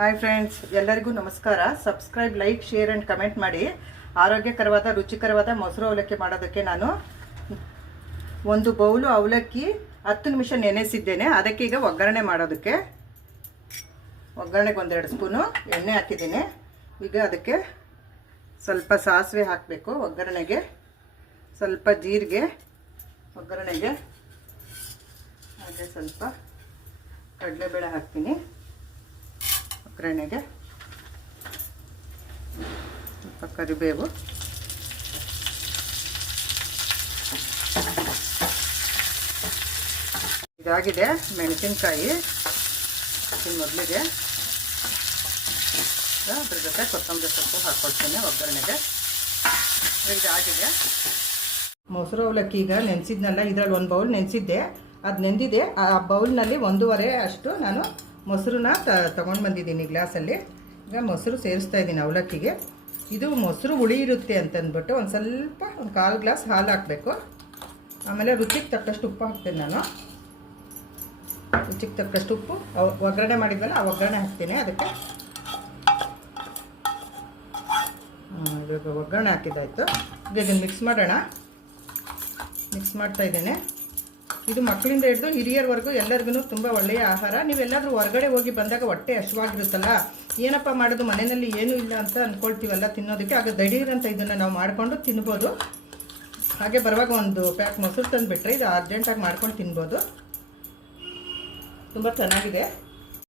Hi friends, ಎಲ್ಲರಿಗೂ ನಮಸ್ಕಾರ. Subscribe, like, share and comment ಮಾಡಿ. ಆರೋಗ್ಯಕರವಾದ ರುಚಿಕರವಾದ ಮೊಸರು ಅವಲಕ್ಕಿ ಮಾಡೋದಕ್ಕೆ ನಾನು ಒಂದು ಬೌಲು ಅವಲಕ್ಕಿ 10 ನಿಮಿಷ ನೆನೆಸಿದ್ದೇನೆ. ಅದಕ್ಕೆ ಈಗ ಒಗ್ಗರಣೆ ಮಾಡೋದಕ್ಕೆ ಒಗ್ಗರಣೆಗೆ 1-2 ಸ್ಪೂನು ಎಣ್ಣೆ ಹಾಕಿದ್ದೀನಿ. ಈಗ ಅದಕ್ಕೆ ಸ್ವಲ್ಪ ಸಾಸಿವೆ ಹಾಕಬೇಕು ಒಗ್ಗರಣೆಗೆ, ಸ್ವಲ್ಪ ಜೀರಿಗೆ ಒಗ್ಗರಣೆಗೆ, ಹಾಗೆ ಸ್ವಲ್ಪ ಕಡಲೆಬೇಳೆ ಹಾಕ್ತೀನಿ ಒಗ್ಗರಣೆಗೆ, ಸ್ವಲ್ಪ ಕರಿಬೇವು, ಇದಾಗಿದೆ. ಮೆಣಸಿನ್ಕಾಯಿ ಮೊದಲಿಗೆ ಅದ್ರ ಜೊತೆ ಕೊತ್ತಂಬರಿ ಸೊಪ್ಪು ಹಾಕ್ಕೊಳ್ತೀನಿ ಒಗ್ಗರಣೆಗೆ. ಇದಾಗಿದೆ ಮೊಸರು ಅವಲಕ್ಕಿ. ಈಗ ನೆನೆಸಿದ್ನಲ್ಲ, ಇದರಲ್ಲಿ 1 ಬೌಲ್ ನೆನೆಸಿದ್ದೆ, ಅದು ನೆಂದಿದೆ. ಆ ಬೌಲ್ನಲ್ಲಿ 1.5 ಅಷ್ಟು ನಾನು ಮೊಸರನ್ನ ತಗೊಂಡು ಬಂದಿದ್ದೀನಿ ಗ್ಲಾಸಲ್ಲಿ. ಈಗ ಮೊಸರು ಸೇರಿಸ್ತಾ ಇದ್ದೀನಿ ಅವಲಕ್ಕಿಗೆ. ಇದು ಮೊಸರು ಹುಳಿ ಇರುತ್ತೆ ಅಂತಂದ್ಬಿಟ್ಟು ಒಂದು ಸ್ವಲ್ಪ 1/4 ಗ್ಲಾಸ್ ಹಾಲು ಹಾಕಬೇಕು. ಆಮೇಲೆ ರುಚಿಗೆ ತಕ್ಕಷ್ಟು ಉಪ್ಪು ಹಾಕ್ತೀನಿ ನಾನು. ರುಚಿಗೆ ತಕ್ಕಷ್ಟು ಉಪ್ಪು, ಒಗ್ಗರಣೆ ಮಾಡಿದ್ವಲ್ಲ ಆ ಒಗ್ಗರಣೆ ಹಾಕ್ತೀನಿ ಅದಕ್ಕೆ. ಇವಾಗ ಒಗ್ಗರಣೆ ಹಾಕಿದ್ದಾಯಿತು. ಈಗ ಇದನ್ನು ಮಿಕ್ಸ್ ಮಾಡೋಣ. ಮಿಕ್ಸ್ ಮಾಡ್ತಾಯಿದ್ದೇನೆ. ಇದು ಮಕ್ಕಳಿಂದ ಹಿಡಿದು ಹಿರಿಯರವರೆಗೂ ಎಲ್ಲರಿಗೂ ತುಂಬ ಒಳ್ಳೆಯ ಆಹಾರ. ನೀವೆಲ್ಲಾದರೂ ಹೊರಗಡೆ ಹೋಗಿ ಬಂದಾಗ ಹೊಟ್ಟೆ ಹಸಿವಾಗಿರುತ್ತಲ್ಲ, ಏನಪ್ಪ ಮಾಡೋದು ಮನೆಯಲ್ಲಿ ಏನೂ ಇಲ್ಲ ಅಂತ ಅಂದ್ಕೊಳ್ತೀವಲ್ಲ ತಿನ್ನೋದಕ್ಕೆ, ಆಗ ದಿಢೀರಂತ ಇದನ್ನು ನಾವು ಮಾಡಿಕೊಂಡು ತಿನ್ಬೋದು. ಹಾಗೆ ಬರುವಾಗ 1 ಪ್ಯಾಕ್ ಮೊಸರು ತಂದುಬಿಟ್ರೆ ಇದು ಅರ್ಜೆಂಟಾಗಿ ಮಾಡ್ಕೊಂಡು ತಿನ್ಬೋದು. ತುಂಬ ಚೆನ್ನಾಗಿದೆ.